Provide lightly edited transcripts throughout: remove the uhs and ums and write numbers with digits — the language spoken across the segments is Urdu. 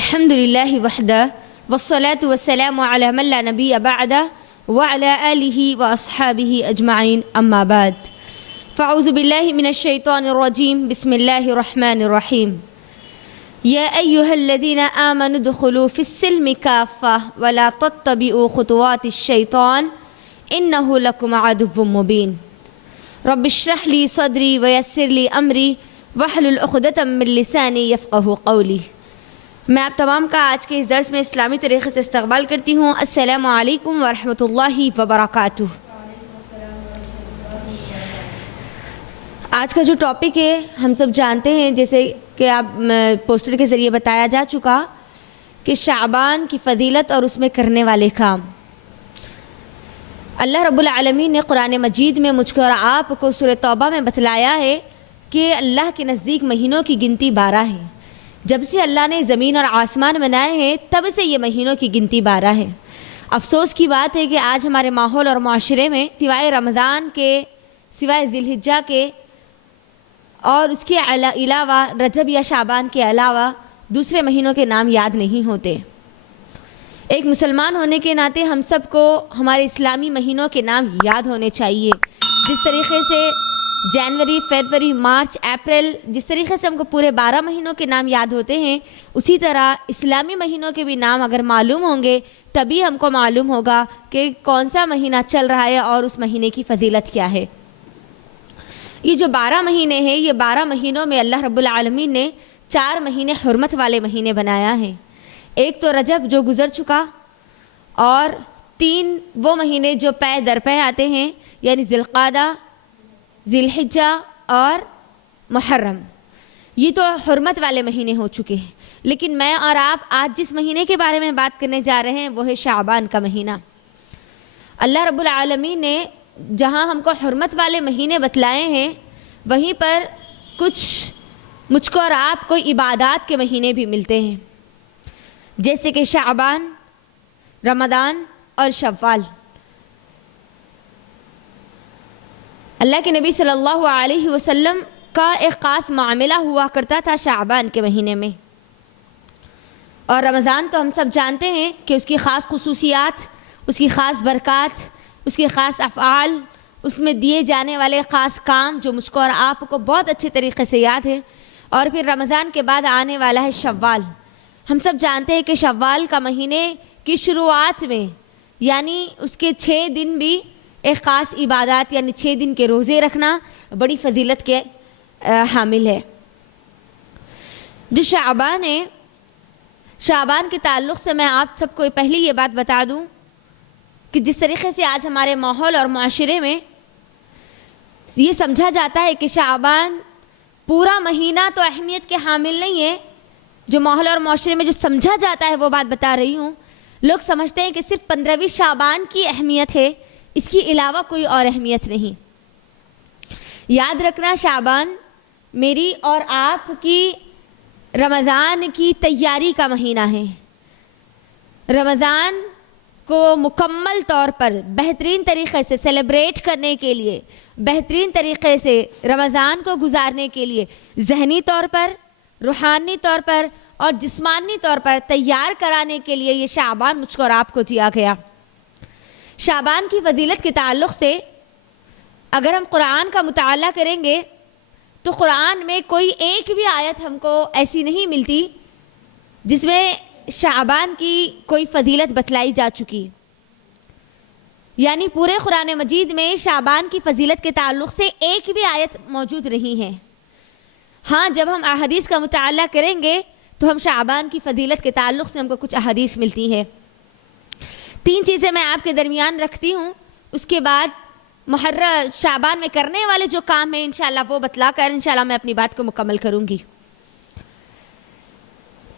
الحمد للہ وحدہ والصلاة والسلام علی من لا نبی بعدہ وعلی آلہ واصحابہ اجمعین اما بعد فاعوذ باللہ من الشیطان الرجیم بسم اللہ الرحمن الرحیم یا ایہا الذین آمنوا ادخلوا فی السلم کافہ ولا تتبعوا خطوات الشیطان انہ لکم عدو مبین رب اشرح لی صدری ویسر لی امری واحلل عقدۃ من لسانی یفقہوا قولی۔ میں آپ تمام کا آج کے اس درس میں اسلامی طریقے سے استقبال کرتی ہوں۔ السلام علیکم ورحمۃ اللہ وبرکاتہ۔ آج کا جو ٹاپک ہے ہم سب جانتے ہیں، جیسے کہ آپ پوسٹر کے ذریعے بتایا جا چکا کہ شعبان کی فضیلت اور اس میں کرنے والے کام۔ اللہ رب العالمین نے قرآن مجید میں مجھ کو اور آپ کو سورہ توبہ میں بتلایا ہے کہ اللہ کے نزدیک مہینوں کی گنتی 12 ہے۔ جب سے اللہ نے زمین اور آسمان بنائے ہیں تب سے یہ مہینوں کی گنتی 12 ہے۔ افسوس کی بات ہے کہ آج ہمارے ماحول اور معاشرے میں سوائے رمضان کے، سوائے ذی الحجہ کے اور اس کے علاوہ رجب یا شعبان کے علاوہ دوسرے مہینوں کے نام یاد نہیں ہوتے۔ ایک مسلمان ہونے کے ناطے ہم سب کو ہمارے اسلامی مہینوں کے نام یاد ہونے چاہیے۔ جس طریقے سے جنوری، فروری، مارچ، اپریل، جس طریقے سے ہم کو پورے 12 مہینوں کے نام یاد ہوتے ہیں، اسی طرح اسلامی مہینوں کے بھی نام اگر معلوم ہوں گے تبھی ہم کو معلوم ہوگا کہ کون سا مہینہ چل رہا ہے اور اس مہینے کی فضیلت کیا ہے۔ یہ جو 12 مہینے ہیں، یہ 12 مہینوں میں اللہ رب العالمین نے 4 مہینے حرمت والے مہینے بنایا ہے۔ ایک تو رجب جو گزر چکا، اور 3 وہ مہینے جو پے در پے آتے ہیں، یعنی ذی القعدہ، ذی الحجہ اور محرم۔ یہ تو حرمت والے مہینے ہو چکے ہیں، لیکن میں اور آپ آج جس مہینے کے بارے میں بات کرنے جا رہے ہیں وہ ہے شعبان کا مہینہ۔ اللہ رب العالمین نے جہاں ہم کو حرمت والے مہینے بتلائے ہیں، وہیں پر کچھ مجھ کو اور آپ کو عبادات کے مہینے بھی ملتے ہیں، جیسے کہ شعبان، رمضان اور شوال۔ اللہ کے نبی صلی اللہ علیہ وسلم کا ایک خاص معاملہ ہوا کرتا تھا شعبان کے مہینے میں، اور رمضان تو ہم سب جانتے ہیں کہ اس کی خاص خصوصیات، اس کی خاص برکات، اس کے خاص افعال، اس میں دیے جانے والے خاص کام جو مجھ کو اور آپ کو بہت اچھے طریقے سے یاد ہے۔ اور پھر رمضان کے بعد آنے والا ہے شوال۔ ہم سب جانتے ہیں کہ شوال کا مہینے کی شروعات میں، یعنی اس کے 6 دن بھی ایک خاص عبادات، یعنی 6 دن کے روزے رکھنا بڑی فضیلت کے حامل ہے۔ جو شعبان ہے، شعبان کے تعلق سے میں آپ سب کو پہلی یہ بات بتا دوں کہ جس طریقے سے آج ہمارے ماحول اور معاشرے میں یہ سمجھا جاتا ہے کہ شعبان پورا مہینہ تو اہمیت کے حامل نہیں ہے، جو ماحول اور معاشرے میں جو سمجھا جاتا ہے وہ بات بتا رہی ہوں۔ لوگ سمجھتے ہیں کہ صرف 15ویں شعبان کی اہمیت ہے، اس کے علاوہ کوئی اور اہمیت نہیں۔ یاد رکھنا، شعبان میری اور آپ کی رمضان کی تیاری کا مہینہ ہے۔ رمضان کو مکمل طور پر بہترین طریقے سے سیلیبریٹ کرنے کے لیے، بہترین طریقے سے رمضان کو گزارنے کے لیے ذہنی طور پر، روحانی طور پر اور جسمانی طور پر تیار کرانے کے لیے یہ شعبان مجھ کو اور آپ کو دیا گیا۔ شعبان کی فضیلت کے تعلق سے اگر ہم قرآن کا مطالعہ کریں گے تو قرآن میں کوئی ایک بھی آیت ہم کو ایسی نہیں ملتی جس میں شعبان کی کوئی فضیلت بتلائی جا چکی، یعنی پورے قرآن مجید میں شعبان کی فضیلت کے تعلق سے ایک بھی آیت موجود نہیں ہے۔ ہاں، جب ہم احادیث کا مطالعہ کریں گے تو ہم شعبان کی فضیلت کے تعلق سے ہم کو کچھ احادیث ملتی ہیں۔ 3 چیزیں میں آپ کے درمیان رکھتی ہوں، اس کے بعد محرم شعبان میں کرنے والے جو کام ہیں انشاءاللہ وہ بتلا کر انشاءاللہ میں اپنی بات کو مکمل کروں گی۔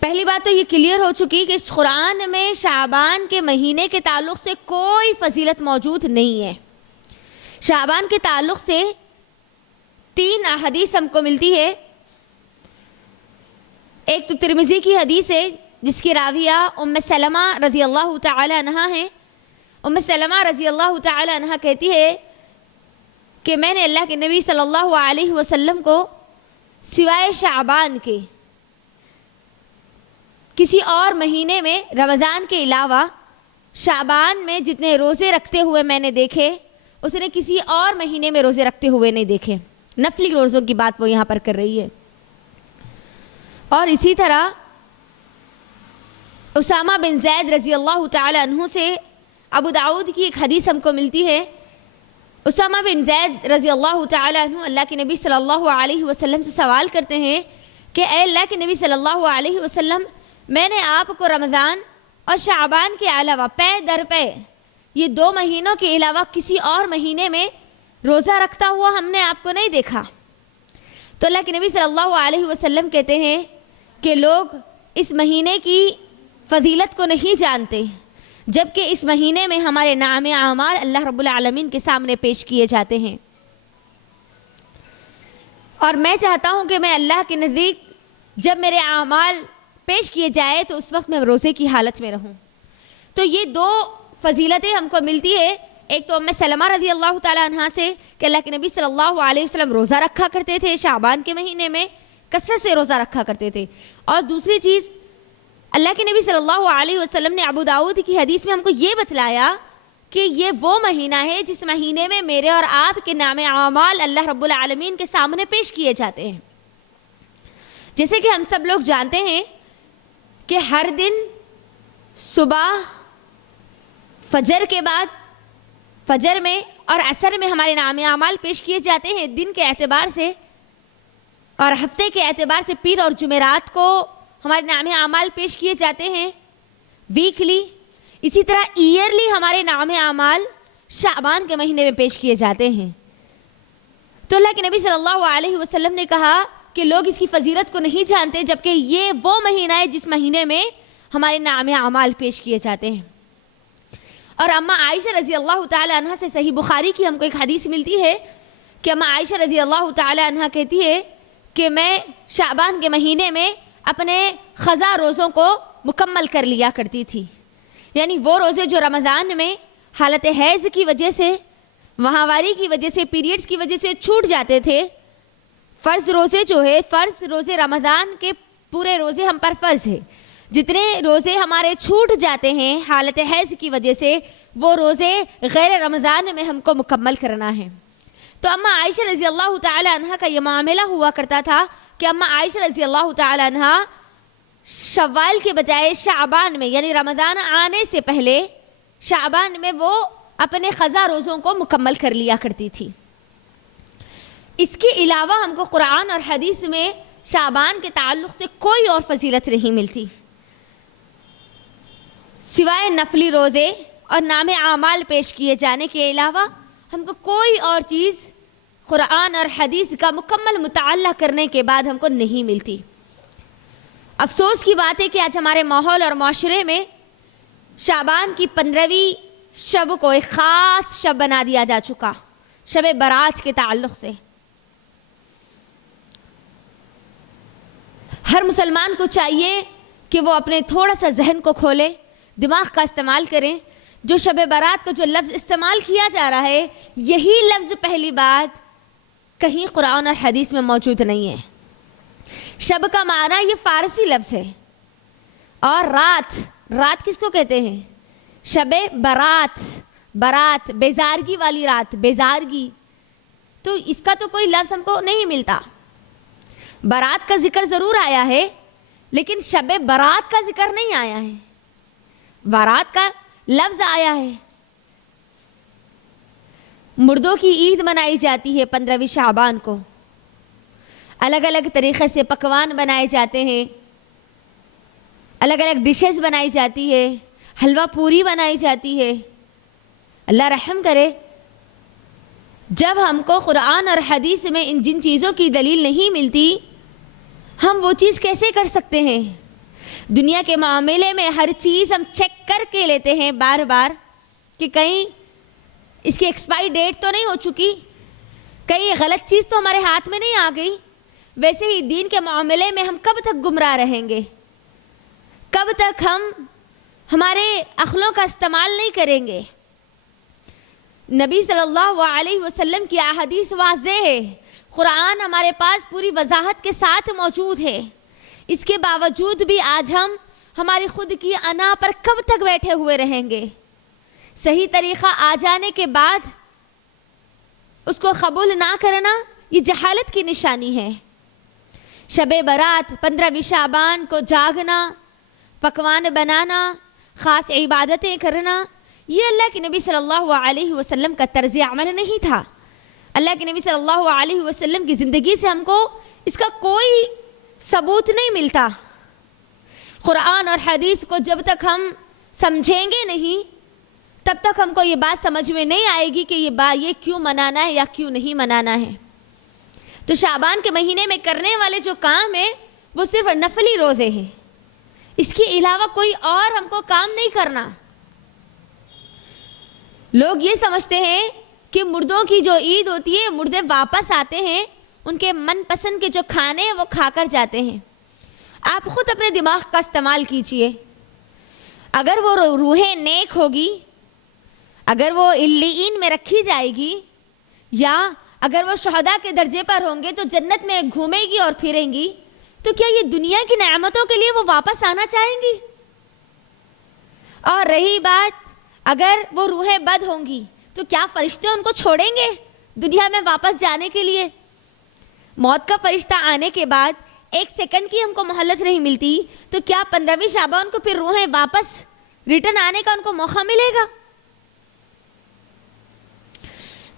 پہلی بات تو یہ کلیئر ہو چکی کہ قرآن میں شعبان کے مہینے کے تعلق سے کوئی فضیلت موجود نہیں ہے۔ شعبان کے تعلق سے 3 احادیث ہم کو ملتی ہے۔ ایک تو ترمذی کی حدیث ہے جس کی راویہ ام سلمہ رضی اللہ تعالی عنہا ہے۔ ام سلمہ رضی اللہ تعالی عنہا کہتی ہے کہ میں نے اللہ کے نبی صلی اللہ علیہ وسلم کو سوائے شعبان کے کسی اور مہینے میں رمضان کے علاوہ شعبان میں جتنے روزے رکھتے ہوئے میں نے دیکھے اس نے کسی اور مہینے میں روزے رکھتے ہوئے نہیں دیکھے. نفلی روزوں کی بات وہ یہاں پر کر رہی ہے. اور اسی طرح اسامہ بن زید رضی اللہ تعالی عنہ سے ابو داؤد کی ایک حدیث ہم کو ملتی ہے. اسامہ بن زید رضی اللہ تعالی عنہ اللہ کے نبی صلی اللہ علیہ وسلم سے سوال کرتے ہیں کہ اے اللہ کے نبی صلی اللہ علیہ وسلم، میں نے آپ کو رمضان اور شعبان کے علاوہ پے در پے یہ 2 مہینوں کے علاوہ کسی اور مہینے میں روزہ رکھتا ہوا ہم نے آپ کو نہیں دیکھا. تو اللہ کے نبی صلی اللہ علیہ وسلم کہتے ہیں کہ لوگ اس مہینے کی فضیلت کو نہیں جانتے، جبکہ اس مہینے میں ہمارے نام اعمال اللہ رب العالمین کے سامنے پیش کیے جاتے ہیں. اور میں چاہتا ہوں کہ میں اللہ کے نزدیک جب میرے اعمال پیش کیے جائے تو اس وقت میں روزے کی حالت میں رہوں. تو یہ 2 فضیلتیں ہم کو ملتی ہے. ایک تو ام سلمہ رضی اللہ تعالیٰ عنہ سے کہ اللہ کے نبی صلی اللہ علیہ وسلم روزہ رکھا کرتے تھے، شعبان کے مہینے میں کثرت سے روزہ رکھا کرتے تھے. اور دوسری چیز اللہ کے نبی صلی اللہ علیہ وسلم نے ابو داؤد کی حدیث میں ہم کو یہ بتلایا کہ یہ وہ مہینہ ہے جس مہینے میں میرے اور آپ کے نام اعمال اللہ رب العالمین کے سامنے پیش کیے جاتے ہیں. جیسے کہ ہم سب لوگ جانتے ہیں کہ ہر دن صبح فجر کے بعد فجر میں اور عصر میں ہمارے نام اعمال پیش کیے جاتے ہیں دن کے اعتبار سے، اور ہفتے کے اعتبار سے پیر اور جمعرات کو ہمارے نام اعمال پیش کیے جاتے ہیں ویکلی. اسی طرح ایئرلی ہمارے نام اعمال شعبان کے مہینے میں پیش کیے جاتے ہیں. تو اللہ کے نبی صلی اللہ علیہ وسلم نے کہا کہ لوگ اس کی فضیلت کو نہیں جانتے، جبکہ یہ وہ مہینہ ہے جس مہینے میں ہمارے نام اعمال پیش کیے جاتے ہیں. اور اماں عائشہ رضی اللہ تعالی عنہ سے صحیح بخاری کی ہم کو ایک حدیث ملتی ہے کہ اماں عائشہ رضی اللہ تعالی عنہ کہتی ہے کہ میں شعبان کے مہینے میں اپنے قضا روزوں کو مکمل کر لیا کرتی تھی. یعنی وہ روزے جو رمضان میں حالت حیض کی وجہ سے، ماہواری کی وجہ سے، پیریڈز کی وجہ سے چھوٹ جاتے تھے. فرض روزے جو ہے، فرض روزے رمضان کے پورے روزے ہم پر فرض ہے. جتنے روزے ہمارے چھوٹ جاتے ہیں حالت حیض کی وجہ سے، وہ روزے غیر رمضان میں ہم کو مکمل کرنا ہے. تو اماں عائشہ رضی اللہ تعالی عنہ کا یہ معاملہ ہوا کرتا تھا کہ اماں عائشہ رضی اللہ تعالی عنہ شوال کے بجائے شعبان میں، یعنی رمضان آنے سے پہلے شعبان میں وہ اپنے قضا روزوں کو مکمل کر لیا کرتی تھی. اس کے علاوہ ہم کو قرآن اور حدیث میں شعبان کے تعلق سے کوئی اور فضیلت نہیں ملتی سوائے نفلی روزے اور نام اعمال پیش کیے جانے کے علاوہ. ہم کو کوئی اور چیز قرآن اور حدیث کا مکمل مطالعہ کرنے کے بعد ہم کو نہیں ملتی. افسوس کی بات ہے کہ آج ہمارے ماحول اور معاشرے میں شعبان کی 15ویں شب کو ایک خاص شب بنا دیا جا چکا، شب برات کے تعلق سے. ہر مسلمان کو چاہیے کہ وہ اپنے تھوڑا سا ذہن کو کھولے، دماغ کا استعمال کریں. جو شب برات کا جو لفظ استعمال کیا جا رہا ہے، یہی لفظ پہلی بات کہیں قرآن اور حدیث میں موجود نہیں ہے. شب کا معنی یہ فارسی لفظ ہے، اور رات کس کو کہتے ہیں؟ شب برات، برات بیزارگی والی رات، بیزارگی. تو اس کا تو کوئی لفظ ہم کو نہیں ملتا. برات کا ذکر ضرور آیا ہے لیکن شب برات کا ذکر نہیں آیا ہے. برات کا لفظ آیا ہے. مردوں کی عید منائی جاتی ہے 15ویں شعبان کو. الگ الگ طریقے سے پکوان بنائے جاتے ہیں، الگ الگ ڈشز بنائی جاتی ہے، حلوہ پوری بنائی جاتی ہے. اللہ رحم کرے، جب ہم کو قرآن اور حدیث میں ان جن چیزوں کی دلیل نہیں ملتی، ہم وہ چیز کیسے کر سکتے ہیں؟ دنیا کے معاملے میں ہر چیز ہم چیک کر کے لیتے ہیں بار بار کہ کہیں اس کی ایکسپائری ڈیٹ تو نہیں ہو چکی، کہیں غلط چیز تو ہمارے ہاتھ میں نہیں آ گئی. ویسے ہی دین کے معاملے میں ہم کب تک گمراہ رہیں گے؟ کب تک ہم ہمارے عقلوں کا استعمال نہیں کریں گے؟ نبی صلی اللہ علیہ وسلم کی احادیث واضح ہے، قرآن ہمارے پاس پوری وضاحت کے ساتھ موجود ہے. اس کے باوجود بھی آج ہم ہماری خود کی انا پر کب تک بیٹھے ہوئے رہیں گے؟ صحیح طریقہ آ جانے کے بعد اس کو قبول نہ کرنا یہ جہالت کی نشانی ہے۔ شب برات 15 شعبان کو جاگنا، پکوان بنانا، خاص عبادتیں کرنا، یہ اللہ کے نبی صلی اللہ علیہ وسلم کا طرز عمل نہیں تھا۔ اللہ کے نبی صلی اللہ علیہ وسلم کی زندگی سے ہم کو اس کا کوئی ثبوت نہیں ملتا۔ قرآن اور حدیث کو جب تک ہم سمجھیں گے نہیں تب تک ہم کو یہ بات سمجھ میں نہیں آئے گی کہ یہ کیوں منانا ہے یا کیوں نہیں منانا ہے۔ تو شعبان کے مہینے میں کرنے والے جو کام ہیں وہ صرف نفلی روزے ہیں، اس کے علاوہ کوئی اور ہم کو کام نہیں کرنا۔ لوگ یہ سمجھتے ہیں کہ مردوں کی جو عید ہوتی ہے، مردے واپس آتے ہیں، ان کے من پسند کے جو کھانے ہیں وہ کھا کر جاتے ہیں۔ آپ خود اپنے دماغ کا استعمال کیجئے، اگر وہ روح نیک ہوگی، اگر وہ علیین میں رکھی جائے گی، یا اگر وہ شہداء کے درجے پر ہوں گے تو جنت میں گھومے گی اور پھریں گی، تو کیا یہ دنیا کی نعمتوں کے لیے وہ واپس آنا چاہیں گی؟ اور رہی بات اگر وہ روحیں بد ہوں گی تو کیا فرشتے ان کو چھوڑیں گے دنیا میں واپس جانے کے لیے؟ موت کا فرشتہ آنے کے بعد 1 سیکنڈ کی ہم کو مہلت نہیں ملتی، تو کیا 15 شعبان کو پھر روحیں واپس ریٹرن آنے کا ان کو موقع ملے گا؟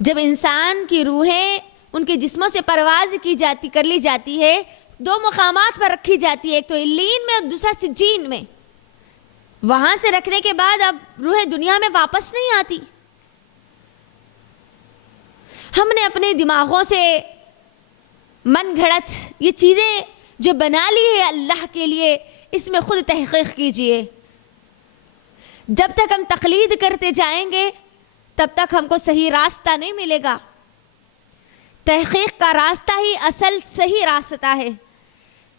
جب انسان کی روحیں ان کے جسموں سے پرواز کر لی جاتی ہے، 2 مقامات پر رکھی جاتی ہے، ایک تو علیین میں اور دوسرا سجین میں، وہاں سے رکھنے کے بعد اب روحیں دنیا میں واپس نہیں آتی۔ ہم نے اپنے دماغوں سے من گھڑت یہ چیزیں جو بنا لی ہے اللہ کے لیے، اس میں خود تحقیق کیجئے۔ جب تک ہم تقلید کرتے جائیں گے تب تک ہم کو صحیح راستہ نہیں ملے گا۔ تحقیق کا راستہ ہی اصل صحیح راستہ ہے۔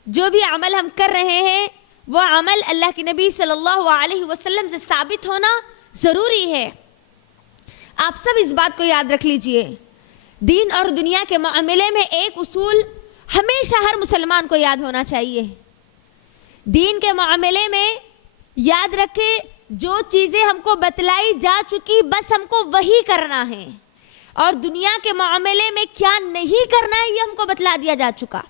جو بھی عمل ہم کر رہے ہیں وہ عمل اللہ کے نبی صلی اللہ علیہ وسلم سے ثابت ہونا ضروری ہے۔ آپ سب اس بات کو یاد رکھ لیجئے، دین اور دنیا کے معاملے میں ایک اصول ہمیشہ ہر مسلمان کو یاد ہونا چاہیے۔ دین کے معاملے میں یاد رکھے، جو چیزیں ہم کو بتلائی جا چکی بس ہم کو وہی کرنا ہے، اور دنیا کے معاملے میں کیا نہیں کرنا ہے یہ ہم کو بتلا دیا جا چکا۔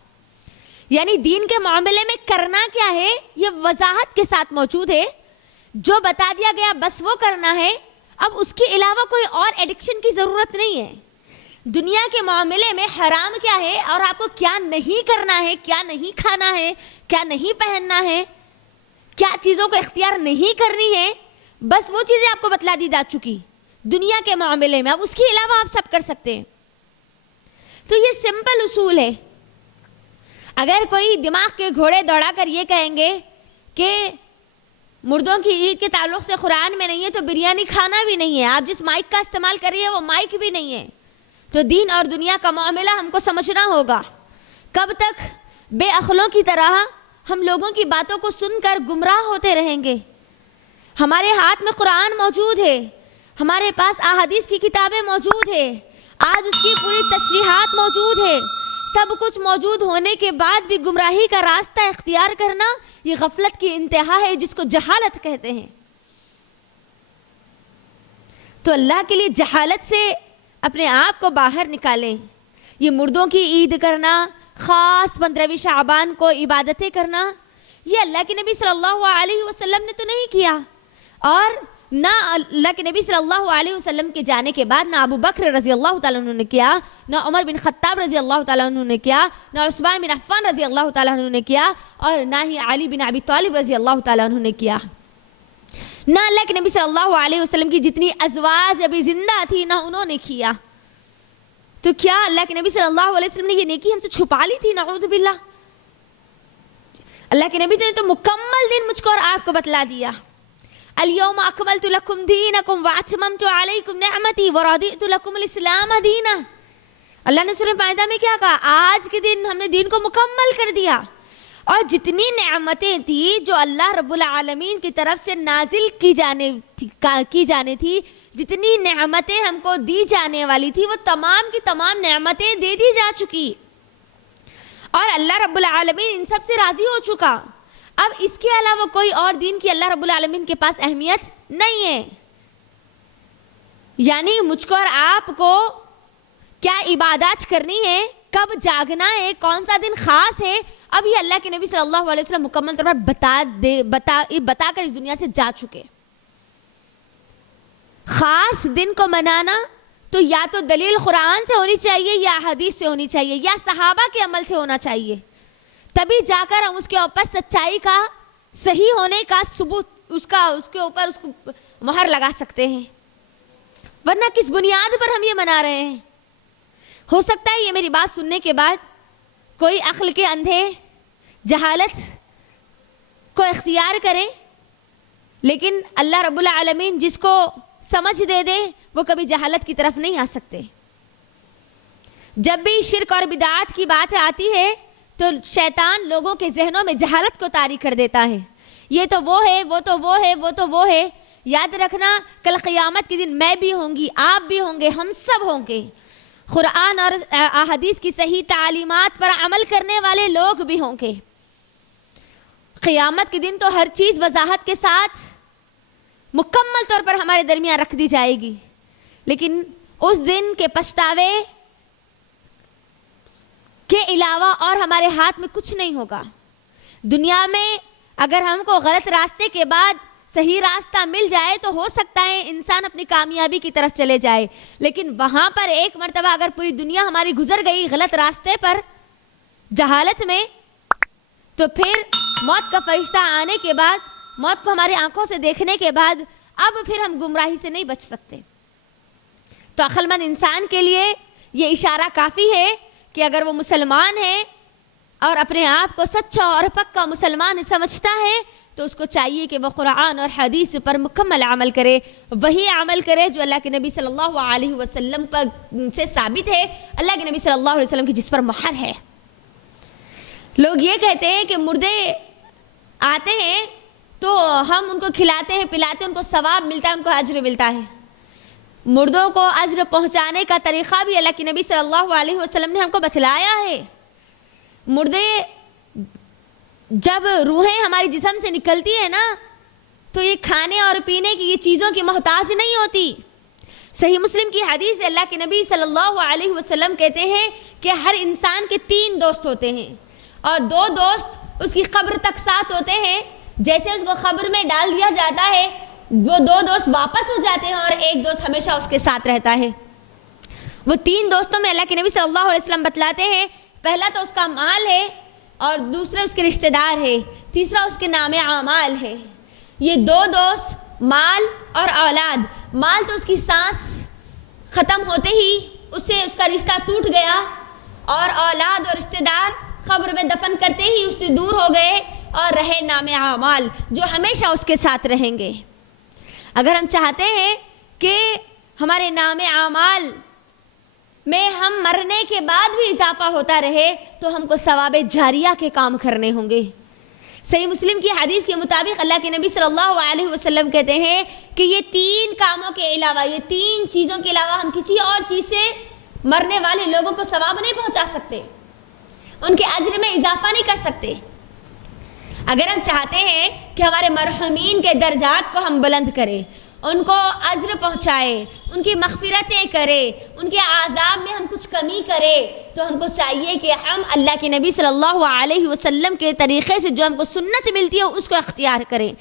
یعنی دین کے معاملے میں کرنا کیا ہے یہ وضاحت کے ساتھ موجود ہے، جو بتا دیا گیا بس وہ کرنا ہے، اب اس کے علاوہ کوئی اور ایڈکشن کی ضرورت نہیں ہے۔ دنیا کے معاملے میں حرام کیا ہے اور آپ کو کیا نہیں کرنا ہے، کیا نہیں کھانا ہے، کیا نہیں پہننا ہے، کیا چیزوں کو اختیار نہیں کرنی ہے، بس وہ چیزیں آپ کو بتلا دی جا چکی دنیا کے معاملے میں، اب اس کے علاوہ آپ سب کر سکتے ہیں۔ تو یہ سمپل اصول ہے۔ اگر کوئی دماغ کے گھوڑے دوڑا کر یہ کہیں گے کہ مردوں کی عید کے تعلق سے قرآن میں نہیں ہے تو بریانی کھانا بھی نہیں ہے، آپ جس مائک کا استعمال کر رہی ہے وہ مائک بھی نہیں ہے، تو دین اور دنیا کا معاملہ ہم کو سمجھنا ہوگا۔ کب تک بے عقلوں کی طرح ہم لوگوں کی باتوں کو سن کر گمراہ ہوتے رہیں گے؟ ہمارے ہاتھ میں قرآن موجود ہے، ہمارے پاس احادیث کی کتابیں موجود ہے، آج اس کی پوری تشریحات موجود ہے، سب کچھ موجود ہونے کے بعد بھی گمراہی کا راستہ اختیار کرنا یہ غفلت کی انتہا ہے، جس کو جہالت کہتے ہیں۔ تو اللہ کے لیے جہالت سے اپنے آپ کو باہر نکالیں۔ یہ مردوں کی عید کرنا، خاص 15 شعبان کو عبادتیں کرنا، یہ اللہ کے نبی صلی اللہ علیہ وسلم نے تو نہیں کیا، اور نہ اللہ کے نبی صلی اللہ علیہ وسلم کے جانے کے بعد نہ ابو بکر رضی اللہ تعالیٰ عنہ نے کیا، نہ عمر بن خطاب رضی اللہ تعالیٰ عنہ نے کیا، نہ عثمان بن عفان رضی اللہ تعالیٰ عنہ نے کیا، اور نہ ہی علی بن ابی طالب رضی اللہ تعالیٰ عنہ نے کیا۔ نہ اللہ کے نبی صلی اللہ علیہ وسلم کی جتنی ازواج ابھی زندہ تھی نہ انہوں نے کیا۔ تو کیا اللہ کے نبی صلی اللہ علیہ وسلم نے یہ نیکی ہم سے چھپا لی تھی؟ نعوذ باللہ۔ اللہ کے نبی نے تو مکمل دین مجھ کو اور آپ کو بتلا دیا۔ اليوم اکملت لکم دینکم واتممت علیکم نعمتی ورضیت لکم الاسلام دینا۔ اللہ نے سورہ مائدہ میں کیا کہا؟ آج کے دن ہم نے دین کو مکمل کر دیا، اور جتنی نعمتیں تھی جو اللہ رب العالمین کی طرف سے نازل کی جانے تھی، جتنی نعمتیں ہم کو دی جانے والی تھی، وہ تمام کی تمام نعمتیں دے دی جا چکی، اور اللہ رب العالمین ان سب سے راضی ہو چکا۔ اب اس کے علاوہ کوئی اور دین کی اللہ رب العالمین کے پاس اہمیت نہیں ہے. یعنی مجھ کو اور آپ کو کیا عبادات کرنی ہے، کب جاگنا ہے، کون سا دن خاص ہے، اب یہ اللہ کے نبی صلی اللہ علیہ وسلم مکمل طور پر بتا کر اس دنیا سے جا چکے. خاص دن کو منانا تو یا تو دلیل قرآن سے ہونی چاہیے یا حدیث سے ہونی چاہیے یا صحابہ کے عمل سے ہونا چاہیے، تبھی جا کر ہم اس کے اوپر سچائی کا، صحیح ہونے کا ثبوت اس کے اوپر اس کو مہر لگا سکتے ہیں. ورنہ کس بنیاد پر ہم یہ منا رہے ہیں؟ ہو سکتا ہے یہ میری بات سننے کے بعد کوئی عقل کے اندھے جہالت کو اختیار کرے، لیکن اللہ رب العالمین جس کو سمجھ دے دے وہ کبھی جہالت کی طرف نہیں آ سکتے. جب بھی شرک اور بدعات کی بات آتی ہے تو شیطان لوگوں کے ذہنوں میں جہالت کو طاری کر دیتا ہے. یہ تو وہ ہے، وہ تو وہ ہے، وہ تو وہ ہے. یاد رکھنا کل قیامت کے دن میں بھی ہوں گی، آپ بھی ہوں گے، ہم سب ہوں گے. قرآن اور احادیث کی صحیح تعلیمات پر عمل کرنے والے لوگ بھی ہوں گے. قیامت کے دن تو ہر چیز وضاحت کے ساتھ مکمل طور پر ہمارے درمیان رکھ دی جائے گی، لیکن اس دن کے پچھتاوے کے علاوہ اور ہمارے ہاتھ میں کچھ نہیں ہوگا. دنیا میں اگر ہم کو غلط راستے کے بعد صحیح راستہ مل جائے تو ہو سکتا ہے انسان اپنی کامیابی کی طرف چلے جائے، لیکن وہاں پر ایک مرتبہ اگر پوری دنیا ہماری گزر گئی غلط راستے پر، جہالت میں، تو پھر موت کا فرشتہ آنے کے بعد، موت کو ہماری آنکھوں سے دیکھنے کے بعد اب پھر ہم گمراہی سے نہیں بچ سکتے. تو عقل مند انسان کے لیے یہ اشارہ کافی ہے کہ اگر وہ مسلمان ہے اور اپنے آپ کو سچا اور پکا مسلمان سمجھتا ہے تو اس کو چاہیے کہ وہ قرآن اور حدیث پر مکمل عمل کرے، وہی عمل کرے جو اللہ کے نبی صلی اللہ علیہ وسلم پر سے ثابت ہے، اللہ کے نبی صلی اللہ علیہ وسلم کی جس پر مہر ہے. لوگ یہ کہتے ہیں کہ مردے آتے ہیں تو ہم ان کو کھلاتے ہیں، پلاتے ہیں، ان کو ثواب ملتا ہے، ان کو اجر ملتا ہے. مردوں کو اجر پہنچانے کا طریقہ بھی اللہ کے نبی صلی اللہ علیہ وسلم نے ہم کو بتلایا ہے. مردے جب روحیں ہماری جسم سے نکلتی ہے نا تو یہ کھانے اور پینے کی یہ چیزوں کی محتاج نہیں ہوتی. صحیح مسلم کی حدیث ہے، اللہ کے نبی صلی اللہ علیہ وسلم کہتے ہیں کہ ہر انسان کے 3 دوست ہوتے ہیں اور 2 دوست اس کی قبر تک ساتھ ہوتے ہیں. جیسے اس کو قبر میں ڈال دیا جاتا ہے وہ 2 دوست واپس ہو جاتے ہیں اور ایک دوست ہمیشہ اس کے ساتھ رہتا ہے. وہ 3 دوستوں میں اللہ کے نبی صلی اللہ علیہ وسلم بتلاتے ہیں، پہلا تو اس کا مال ہے اور دوسرے اس کے رشتہ دار ہے، تیسرا اس کے نام اعمال ہے. یہ 2 دوست مال اور اولاد. مال تو اس کی سانس ختم ہوتے ہی اس سے اس کا رشتہ ٹوٹ گیا، اور اولاد اور رشتہ دار قبر میں دفن کرتے ہی اس سے دور ہو گئے، اور رہے نام اعمال جو ہمیشہ اس کے ساتھ رہیں گے. اگر ہم چاہتے ہیں کہ ہمارے نام اعمال میں ہم مرنے کے بعد بھی اضافہ ہوتا رہے تو ہم کو ثواب جاریہ کے کام کرنے ہوں گے. صحیح مسلم کی حدیث کے مطابق اللہ کے نبی صلی اللہ علیہ وسلم کہتے ہیں کہ یہ 3 کاموں کے علاوہ، یہ 3 چیزوں کے علاوہ ہم کسی اور چیز سے مرنے والے لوگوں کو ثواب نہیں پہنچا سکتے، ان کے اجر میں اضافہ نہیں کر سکتے. اگر ہم چاہتے ہیں کہ ہمارے مرحومین کے درجات کو ہم بلند کریں، ان کو اجر پہنچائے، ان کی مغفرتیں کرے، ان کے عذاب میں ہم کچھ کمی کرے، تو ہم کو چاہیے کہ ہم اللہ کے نبی صلی اللہ علیہ وسلم کے طریقے سے جو ہم کو سنت ملتی ہے اس کو اختیار کریں،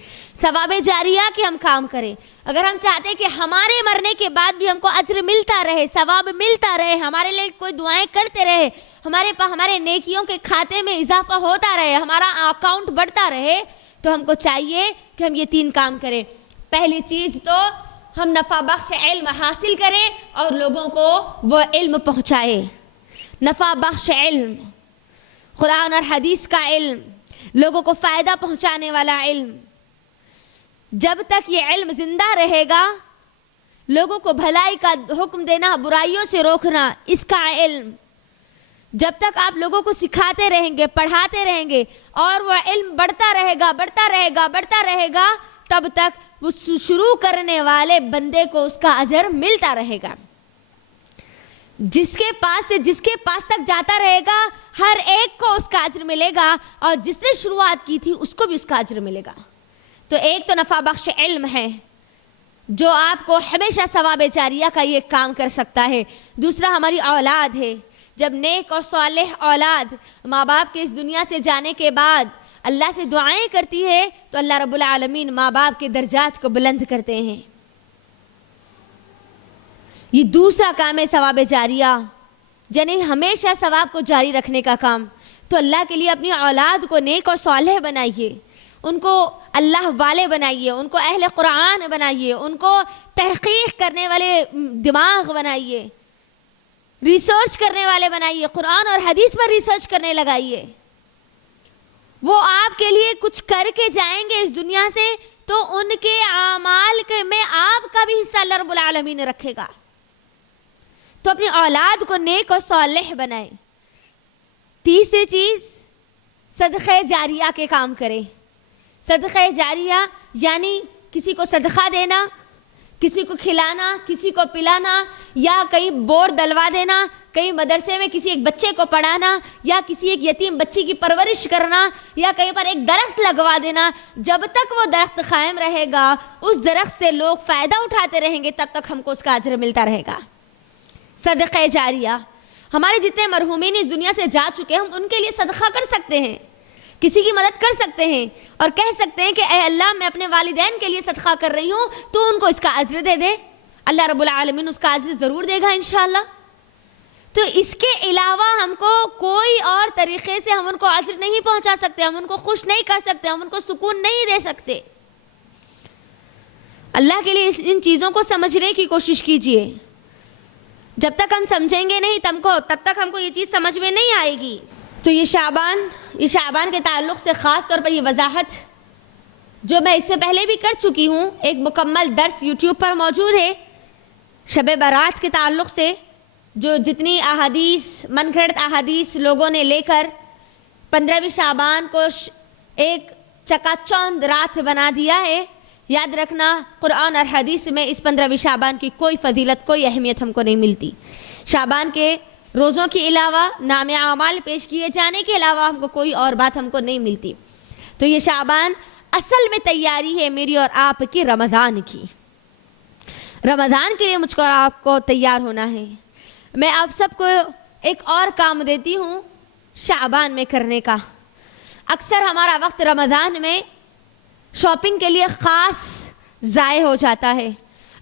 ثواب جاریہ کے ہم کام کریں. اگر ہم چاہتے ہیں کہ ہمارے مرنے کے بعد بھی ہم کو اجر ملتا رہے، ثواب ملتا رہے، ہمارے لیے کوئی دعائیں کرتے رہے، ہمارے نیکیوں کے کھاتے میں اضافہ ہوتا رہے، ہمارا اکاؤنٹ بڑھتا رہے، تو ہم کو چاہیے کہ ہم یہ 3 کام کریں. پہلی چیز تو ہم نفع بخش علم حاصل کریں اور لوگوں کو وہ علم پہنچائے. نفع بخش علم، قرآن اور حدیث کا علم، لوگوں کو فائدہ پہنچانے والا علم. جب تک یہ علم زندہ رہے گا، لوگوں کو بھلائی کا حکم دینا، برائیوں سے روکنا، اس کا علم جب تک آپ لوگوں کو سکھاتے رہیں گے، پڑھاتے رہیں گے اور وہ علم بڑھتا رہے گا، بڑھتا رہے گا، بڑھتا رہے گا، تب تک وہ شروع کرنے والے بندے کو اس کا اجر ملتا رہے گا. جس کے پاس تک جاتا رہے گا، ہر ایک کو اس کا اجر ملے گا، اور جس نے شروعات کی تھی اس کو بھی اس کا اجر ملے گا۔ تو ایک تو نفع بخش علم ہے جو آپ کو ہمیشہ ثواب جاریہ کا یہ کام کر سکتا ہے۔ دوسرا ہماری اولاد ہے، جب نیک اور صالح اولاد ماں باپ کے اس دنیا سے جانے کے بعد اللہ سے دعائیں کرتی ہے تو اللہ رب العالمین ماں باپ کے درجات کو بلند کرتے ہیں۔ یہ دوسرا کام ہے ثواب جاریہ، یعنی ہمیشہ ثواب کو جاری رکھنے کا کام۔ تو اللہ کے لیے اپنی اولاد کو نیک اور صالح بنائیے، ان کو اللہ والے بنائیے، ان کو اہل قرآن بنائیے، ان کو تحقیق کرنے والے دماغ بنائیے، ریسرچ کرنے والے بنائیے، قرآن اور حدیث پر ریسرچ کرنے لگائیے۔ وہ آپ کے لیے کچھ کر کے جائیں گے اس دنیا سے تو ان کے اعمال میں آپ کا بھی حصہ اللہ رب العالمین رکھے گا۔ تو اپنی اولاد کو نیک اور صالح بنائیں۔ تیسری چیز، صدقہ جاریہ کے کام کریں۔ صدقہ جاریہ یعنی کسی کو صدقہ دینا، کسی کو کھلانا، کسی کو پلانا، یا کہیں بورڈ ڈلوا دینا، کہیں مدرسے میں کسی ایک بچے کو پڑھانا، یا کسی ایک یتیم بچی کی پرورش کرنا، یا کہیں پر ایک درخت لگوا دینا۔ جب تک وہ درخت قائم رہے گا، اس درخت سے لوگ فائدہ اٹھاتے رہیں گے، تب تک ہم کو اس کا اجر ملتا رہے گا۔ صدقہ جاریہ، ہمارے جتنے مرحومین اس دنیا سے جا چکے ہیں ہم ان کے لیے صدقہ کر سکتے ہیں، کسی کی مدد کر سکتے ہیں اور کہہ سکتے ہیں کہ اے اللہ میں اپنے والدین کے لیے صدقہ کر رہی ہوں، تو ان کو اس کا اجر دے دے، اللہ رب العالمین اس کا اجر ضرور دے گا انشاءاللہ۔ تو اس کے علاوہ ہم کو کوئی اور طریقے سے ہم ان کو اجر نہیں پہنچا سکتے، ہم ان کو خوش نہیں کر سکتے، ہم ان کو سکون نہیں دے سکتے۔ اللہ کے لیے ان چیزوں کو سمجھنے کی کوشش کیجئے۔ جب تک ہم سمجھیں گے نہیں تب تک ہم کو یہ چیز سمجھ میں نہیں آئے گی۔ تو یہ شعبان کے تعلق سے خاص طور پر یہ وضاحت جو میں اس سے پہلے بھی کر چکی ہوں، ایک مکمل درس یوٹیوب پر موجود ہے شب برات کے تعلق سے، جو جتنی احادیث من گھڑت احادیث لوگوں نے لے کر 15ویں شعبان کو ایک چکا چوند رات بنا دیا ہے۔ یاد رکھنا قرآن اور حدیث میں اس 15ویں شعبان کی کوئی فضیلت، کوئی اہمیت ہم کو نہیں ملتی۔ شعبان کے روزوں کے علاوہ، نام اعمال پیش کیے جانے کے علاوہ ہم کو کوئی اور بات ہم کو نہیں ملتی۔ تو یہ شعبان اصل میں تیاری ہے میری اور آپ کی رمضان کی۔ رمضان کے لیے مجھ کو اور آپ کو تیار ہونا ہے۔ میں آپ سب کو ایک اور کام دیتی ہوں شعبان میں کرنے کا۔ اکثر ہمارا وقت رمضان میں شاپنگ کے لیے خاص ضائع ہو جاتا ہے۔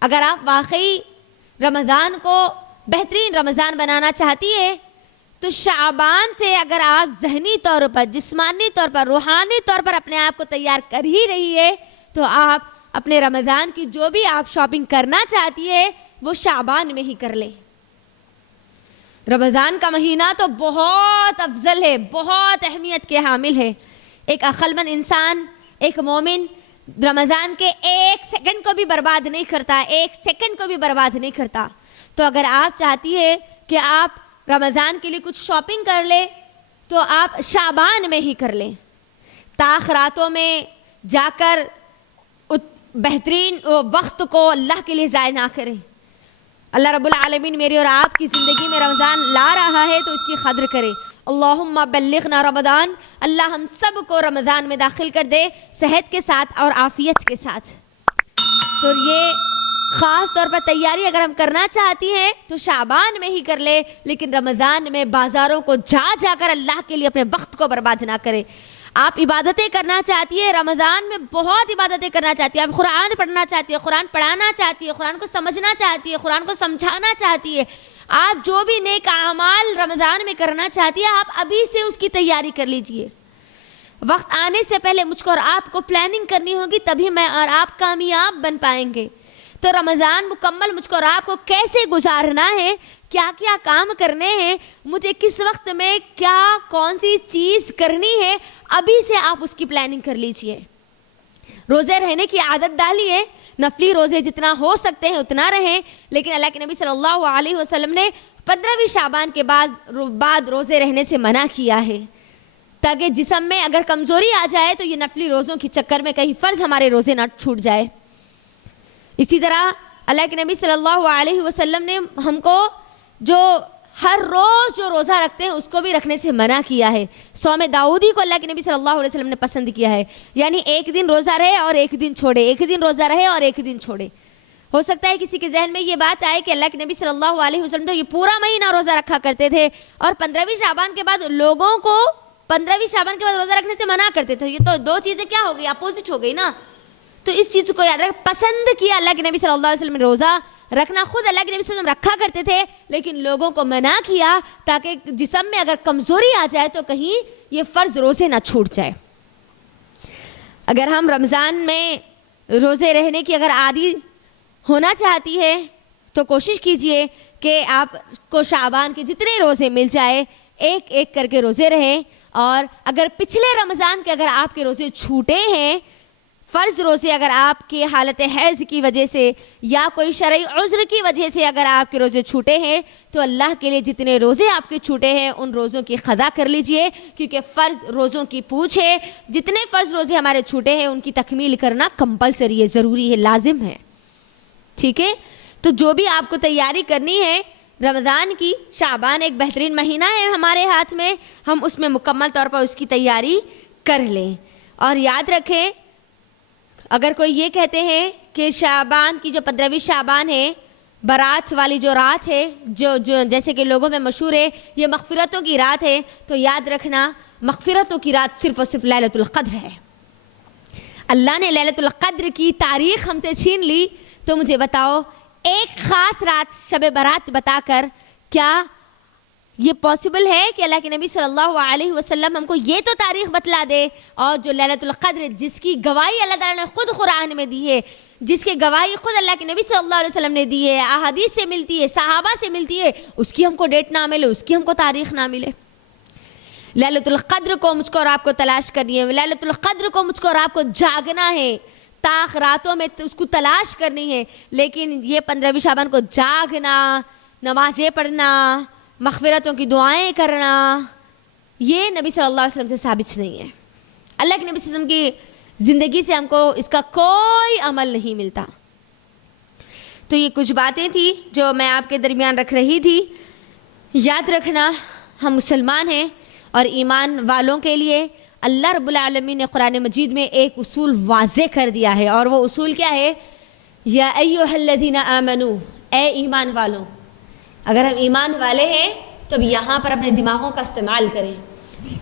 اگر آپ واقعی رمضان کو بہترین رمضان بنانا چاہتی ہے تو شعبان سے اگر آپ ذہنی طور پر، جسمانی طور پر، روحانی طور پر اپنے آپ کو تیار کر ہی رہی ہے تو آپ اپنے رمضان کی جو بھی آپ شاپنگ کرنا چاہتی ہے وہ شعبان میں ہی کر لیں۔ رمضان کا مہینہ تو بہت افضل ہے، بہت اہمیت کے حامل ہے۔ ایک عقل مند انسان، ایک مومن رمضان کے ایک سیکنڈ کو بھی برباد نہیں کرتا، ایک سیکنڈ کو بھی برباد نہیں کرتا۔ تو اگر آپ چاہتی ہے کہ آپ رمضان کے لیے کچھ شاپنگ کر لیں تو آپ شعبان میں ہی کر لیں، تاخراتوں میں جا کر بہترین وقت کو اللہ کے لیے ضائع نہ کریں۔ اللہ رب العالمین میری اور آپ کی زندگی میں رمضان لا رہا ہے تو اس کی قدر کرے۔ اللہم بلغنا رمضان، اللہ ہم سب کو رمضان میں داخل کر دے صحت کے ساتھ اور عافیت کے ساتھ۔ تو یہ خاص طور پر تیاری اگر ہم کرنا چاہتی ہیں تو شعبان میں ہی کر لے، لیکن رمضان میں بازاروں کو جا جا کر اللہ کے لیے اپنے وقت کو برباد نہ کرے۔ آپ عبادتیں کرنا چاہتی ہے رمضان میں، بہت عبادتیں کرنا چاہتی ہے، آپ قرآن پڑھنا چاہتی ہے، قرآن پڑھانا چاہتی ہے، قرآن کو سمجھنا چاہتی ہے، قرآن کو سمجھانا چاہتی ہے، آپ جو بھی نیک اعمال رمضان میں کرنا چاہتی ہے آپ ابھی سے اس کی تیاری کر لیجئے۔ وقت آنے سے پہلے مجھ کو اور آپ کو پلاننگ کرنی ہوگی، تبھی میں اور آپ کامیاب بن پائیں گے۔ تو رمضان مکمل مجھ کو اور آپ کو کیسے گزارنا ہے، کیا کیا کام کرنے ہیں، مجھے کس وقت میں کیا کون سی چیز کرنی ہے، ابھی سے آپ اس کی پلاننگ کر لیجئے۔ روزے رہنے کی عادت ڈالیے، نفلی روزے جتنا ہو سکتے ہیں اتنا رہیں، لیکن اللہ کے نبی صلی اللہ علیہ وسلم نے 15ویں شعبان کے بعد روزے رہنے سے منع کیا ہے، تاکہ جسم میں اگر کمزوری آ جائے تو یہ نفلی روزوں کے چکر میں کہیں فرض ہمارے روزے نہ چھوٹ جائے۔ اسی طرح اللہ کے نبی صلی اللہ علیہ وسلم نے ہم کو جو ہر روز جو روزہ رکھتے ہیں اس کو بھی رکھنے سے منع کیا ہے. صوم داؤدی کو اللہ کے نبی صلی اللہ علیہ وسلم نے پسند کیا ہے, یعنی ایک دن روزہ رہے اور ایک دن چھوڑے, ایک دن روزہ رہے اور ایک دن چھوڑے. ہو سکتا ہے کسی کے ذہن میں یہ بات آئے کہ اللہ کے نبی صلی اللہ علیہ وسلم تو یہ پورا مہینہ روزہ رکھا کرتے تھے اور 15ویں شعبان کے بعد لوگوں کو 15ویں شعبان کے بعد روزہ رکھنے سے منع کرتے تھے. یہ تو دو چیزیں کیا ہو گئی, اپوزٹ ہو گئی نا. تو اس چیز کو یاد رکھ, پسند کیا اللہ کے نبی صلی اللہ علیہ وسلم نے روزہ رکھنا, خود اللہ کے نبی صلی اللہ علیہ وسلم رکھا کرتے تھے لیکن لوگوں کو منع کیا تاکہ جسم میں اگر کمزوری آ جائے تو کہیں یہ فرض روزے نہ چھوٹ جائے. اگر ہم رمضان میں روزے رہنے کی اگر عادی ہونا چاہتی ہے تو کوشش کیجئے کہ آپ کو شعبان کے جتنے روزے مل جائے ایک ایک کر کے روزے رہیں. اور اگر پچھلے رمضان کے اگر آپ کے روزے چھوٹے ہیں, فرض روزے اگر آپ کی حالت حیض کی وجہ سے یا کوئی شرعی عذر کی وجہ سے اگر آپ کے روزے چھوٹے ہیں تو اللہ کے لیے جتنے روزے آپ کے چھوٹے ہیں ان روزوں کی قضا کر لیجئے, کیونکہ فرض روزوں کی پوچھ ہے. جتنے فرض روزے ہمارے چھوٹے ہیں ان کی تکمیل کرنا کمپلسری ہے, ضروری ہے, لازم ہے. ٹھیک ہے, تو جو بھی آپ کو تیاری کرنی ہے رمضان کی, شعبان ایک بہترین مہینہ ہے ہمارے ہاتھ میں, ہم اس میں مکمل طور پر اس کی تیاری کر لیں. اور یاد رکھیں, اگر کوئی یہ کہتے ہیں کہ شعبان کی جو 15ویں شعبان ہے, برات والی جو رات ہے, جو جیسے کہ لوگوں میں مشہور ہے یہ مغفرتوں کی رات ہے, تو یاد رکھنا مغفرتوں کی رات صرف اور صرف لیلۃ القدر ہے. اللہ نے لیلۃ القدر کی تاریخ ہم سے چھین لی, تو مجھے بتاؤ ایک خاص رات شب برات بتا کر کیا یہ پاسبل ہے کہ اللہ کے نبی صلی اللہ علیہ وسلم ہم کو یہ تو تاریخ بتلا دے, اور جو لیلۃ القدر جس کی گواہی اللہ تعالیٰ نے خود قرآن میں دی ہے, جس کی گواہی خود اللہ کے نبی صلی اللہ علیہ وسلم نے دی ہے, احادیث سے ملتی ہے, صحابہ سے ملتی ہے, اس کی ہم کو ڈیٹ نہ ملے, اس کی ہم کو تاریخ نہ ملے. لیلۃ القدر کو مجھ کو اور آپ کو تلاش کرنی ہے, لیلۃ القدر کو مجھ کو اور آپ کو جاگنا ہے, تاخ راتوں میں اس کو تلاش کرنی ہے. لیکن یہ 15ویں شعبان کو جاگنا, نمازیں پڑھنا, مغفرتوں کی دعائیں کرنا, یہ نبی صلی اللہ علیہ وسلم سے ثابت نہیں ہے. اللہ کے نبی صلی اللہ علیہ وسلم کی زندگی سے ہم کو اس کا کوئی عمل نہیں ملتا. تو یہ کچھ باتیں تھیں جو میں آپ کے درمیان رکھ رہی تھی. یاد رکھنا ہم مسلمان ہیں اور ایمان والوں کے لیے اللہ رب العالمین نے قرآن مجید میں ایک اصول واضح کر دیا ہے, اور وہ اصول کیا ہے؟ یا ایھا الذین آمنو, اے ایمان والوں. اگر ہم ایمان والے ہیں تو اب یہاں پر اپنے دماغوں کا استعمال کریں.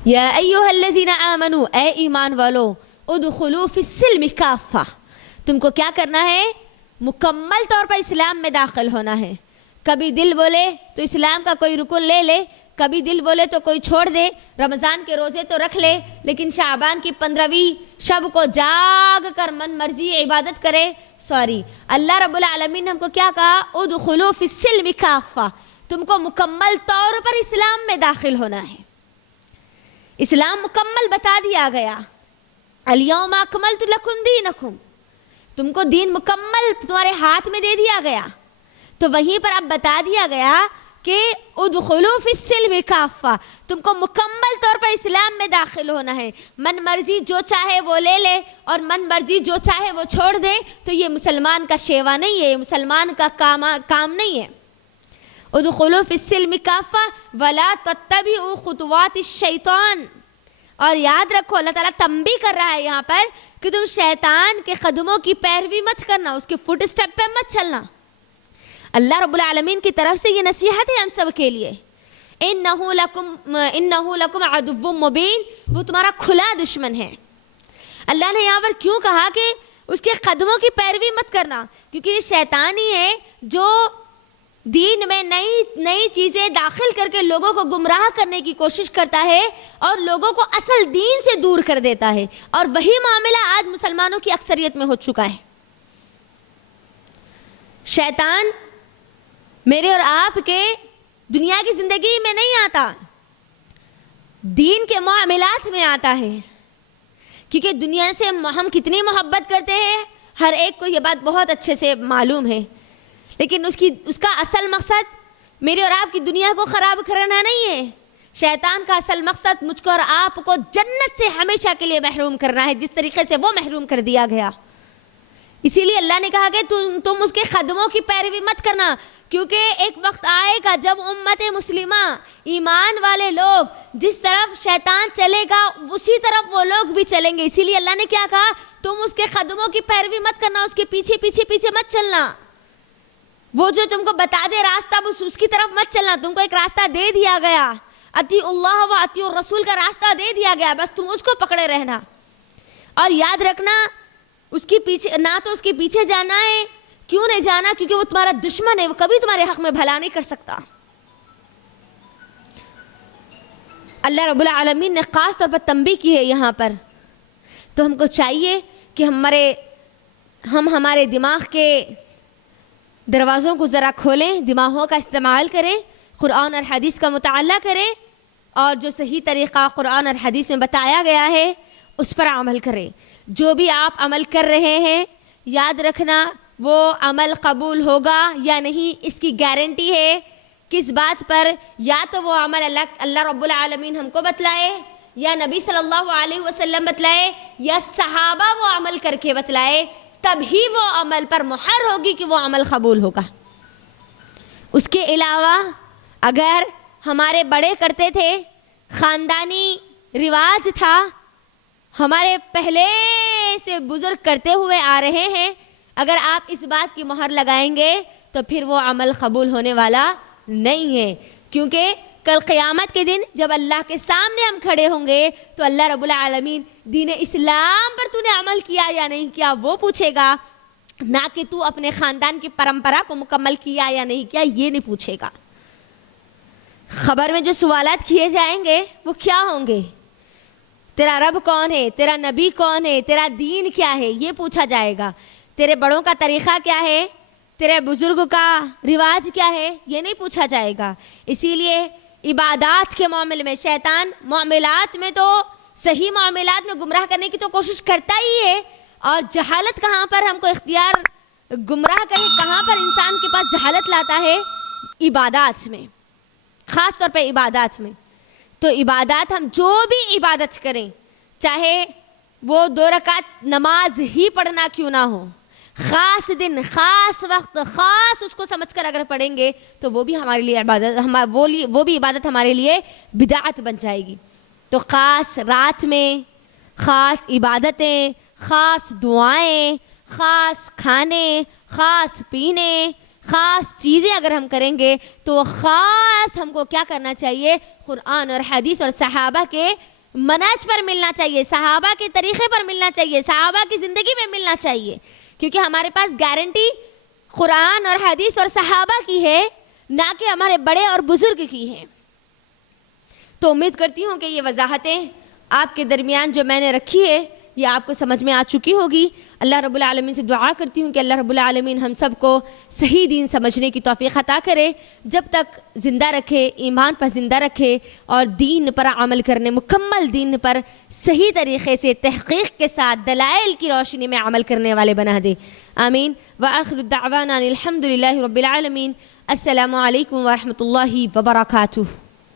یا ایھا الذین آمنو, اے ایمان والوں, ادخلوا فی السلم کافہ, تم کو کیا کرنا ہے؟ مکمل طور پر اسلام میں داخل ہونا ہے. کبھی دل بولے تو اسلام کا کوئی رکن لے لے, کبھی دل بولے تو کوئی چھوڑ دے. رمضان کے روزے تو رکھ لے لیکن شعبان کی 15ویں شب کو جاگ کر من مرضی عبادت کرے. اللہ رب العالمین نے ہم کو کیا کہا؟ ادخلوا فی السلم کافہ, تم کو مکمل طور پر اسلام میں داخل ہونا ہے. اسلام مکمل بتا دیا گیا, الیوم اکملت لکم دینکم, تم کو دین مکمل تمہارے ہاتھ میں دے دیا گیا. تو وہیں پر اب بتا دیا گیا کہ ادخلوا فی السلم کافہ, تم کو مکمل طور پر اسلام میں داخل ہونا ہے. من مرضی جو چاہے وہ لے لے اور من مرضی جو چاہے وہ چھوڑ دے, تو یہ مسلمان کا شیوا نہیں ہے, یہ مسلمان کا کام نہیں ہے. ادخلوا فی السلم کافہ ولا تتبعوا خطوات الشیطان, اور یاد رکھو اللہ تعالیٰ تنبیہ کر رہا ہے یہاں پر کہ تم شیطان کے قدموں کی پیروی مت کرنا, اس کے فٹ اسٹیپ پہ مت چلنا. اللہ رب العالمین کی طرف سے یہ نصیحت ہے ہم سب کے لیے. انہو لکم عدو مبین, وہ تمہارا کھلا دشمن ہے. اللہ نے یہاں پر کیوں کہا کہ اس کے قدموں کی پیروی مت کرنا؟ کیونکہ یہ شیطان ہی ہے جو دین میں نئی چیزیں داخل کر کے لوگوں کو گمراہ کرنے کی کوشش کرتا ہے اور لوگوں کو اصل دین سے دور کر دیتا ہے. اور وہی معاملہ آج مسلمانوں کی اکثریت میں ہو چکا ہے. شیطان میرے اور آپ کے دنیا کی زندگی میں نہیں آتا, دین کے معاملات میں آتا ہے. کیونکہ دنیا سے ہم کتنی محبت کرتے ہیں ہر ایک کو یہ بات بہت اچھے سے معلوم ہے, لیکن اس کا اصل مقصد میرے اور آپ کی دنیا کو خراب کرنا نہیں ہے. شیطان کا اصل مقصد مجھ کو اور آپ کو جنت سے ہمیشہ کے لیے محروم کرنا ہے, جس طریقے سے وہ محروم کر دیا گیا. اسی لیے اللہ نے کہا کہ تم اس کے قدموں کی پیروی مت کرنا، کیونکہ ایک وقت آئے گا جب امت مسلمہ، ایمان والے لوگ جس طرف شیطان چلے گا اسی طرف وہ لوگ بھی چلیں گے۔ اسی لیے اللہ نے کیا کہا، تم اس کے قدموں کی پیروی مت کرنا، اس کے پیچھے پیچھے پیچھے مت چلنا، وہ جو تم کو بتا دے راستہ بس اس کی طرف مت چلنا۔ تم کو ایک راستہ دے دیا گیا، اطیعوا اللہ و اطیعوا الرسول کا راستہ دے دیا گیا، بس تم اس کو پکڑے رہنا۔ اور یاد رکھنا اس کے پیچھے نہ تو اس کے پیچھے جانا ہے، کیوں نہیں جانا؟ کیونکہ وہ تمہارا دشمن ہے، وہ کبھی تمہارے حق میں بھلا نہیں کر سکتا۔ اللہ رب العالمین نے خاص طور پر تنبیہ کی ہے یہاں پر، تو ہم کو چاہیے کہ ہم ہمارے دماغ کے دروازوں کو ذرا کھولیں، دماغوں کا استعمال کریں، قرآن اور حدیث کا مطالعہ کریں، اور جو صحیح طریقہ قرآن اور حدیث میں بتایا گیا ہے اس پر عمل کریں۔ جو بھی آپ عمل کر رہے ہیں یاد رکھنا وہ عمل قبول ہوگا یا نہیں، اس کی گارنٹی ہے کس بات پر؟ یا تو وہ عمل اللہ رب العالمین ہم کو بتلائے، یا نبی صلی اللہ علیہ وسلم بتلائے، یا صحابہ وہ عمل کر کے بتلائے، تب ہی وہ عمل پر مہر ہوگی کہ وہ عمل قبول ہوگا۔ اس کے علاوہ اگر ہمارے بڑے کرتے تھے، خاندانی رواج تھا، ہمارے پہلے سے بزرگ کرتے ہوئے آ رہے ہیں، اگر آپ اس بات کی مہر لگائیں گے تو پھر وہ عمل قبول ہونے والا نہیں ہے، کیونکہ کل قیامت کے دن جب اللہ کے سامنے ہم کھڑے ہوں گے تو اللہ رب العالمین دین اسلام پر تو نے عمل کیا یا نہیں کیا وہ پوچھے گا، نہ کہ تو اپنے خاندان کی پرمپرا کو مکمل کیا یا نہیں کیا، یہ نہیں پوچھے گا۔ خبر میں جو سوالات کیے جائیں گے وہ کیا ہوں گے؟ تیرا رب کون ہے، تیرا نبی کون ہے، تیرا دین کیا ہے، یہ پوچھا جائے گا۔ تیرے بڑوں کا طریقہ کیا ہے، تیرے بزرگ کا رواج کیا ہے، یہ نہیں پوچھا جائے گا۔ اسی لیے عبادات کے معاملے میں شیطان معاملات میں تو صحیح معاملات میں گمراہ کرنے کی تو کوشش کرتا ہی ہے، اور جہالت کہاں پر ہم کو اختیار گمراہ کرے، کہاں پر انسان کے پاس جہالت لاتا ہے؟ عبادات میں، خاص طور پہ عبادات میں۔ تو عبادات ہم جو بھی عبادت کریں، چاہے وہ 2 رکعت نماز ہی پڑھنا کیوں نہ ہو، خاص دن، خاص وقت، خاص اس کو سمجھ کر اگر پڑھیں گے تو وہ بھی ہمارے لیے عبادت، وہ بھی عبادت ہمارے لیے بدعت بن جائے گی۔ تو خاص رات میں خاص عبادتیں، خاص دعائیں، خاص کھانے، خاص پینے، خاص چیزیں اگر ہم کریں گے تو خاص ہم کو کیا کرنا چاہیے؟ قرآن اور حدیث اور صحابہ کے منہج پر ملنا چاہیے، صحابہ کے طریقے پر ملنا چاہیے، صحابہ کی زندگی میں ملنا چاہیے، کیونکہ ہمارے پاس گارنٹی قرآن اور حدیث اور صحابہ کی ہے، نہ کہ ہمارے بڑے اور بزرگ کی ہے۔ تو امید کرتی ہوں کہ یہ وضاحتیں آپ کے درمیان جو میں نے رکھی ہے یہ آپ کو سمجھ میں آ چکی ہوگی۔ اللہ رب العالمین سے دعا کرتی ہوں کہ اللہ رب العالمین ہم سب کو صحیح دین سمجھنے کی توفیق عطا کرے، جب تک زندہ رکھے، ایمان پر زندہ رکھے، اور دین پر عمل کرنے، مکمل دین پر صحیح طریقے سے تحقیق کے ساتھ دلائل کی روشنی میں عمل کرنے والے بنا دے۔ آمین۔ وآخر الدعوانا الحمد للہ رب العالمین۔ السلام علیکم ورحمۃ اللہ وبرکاتہ۔